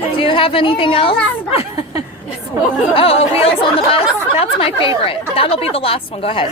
Do you have anything else? Oh, wheels on the bus? That's my favorite. That'll be the last one. Go ahead.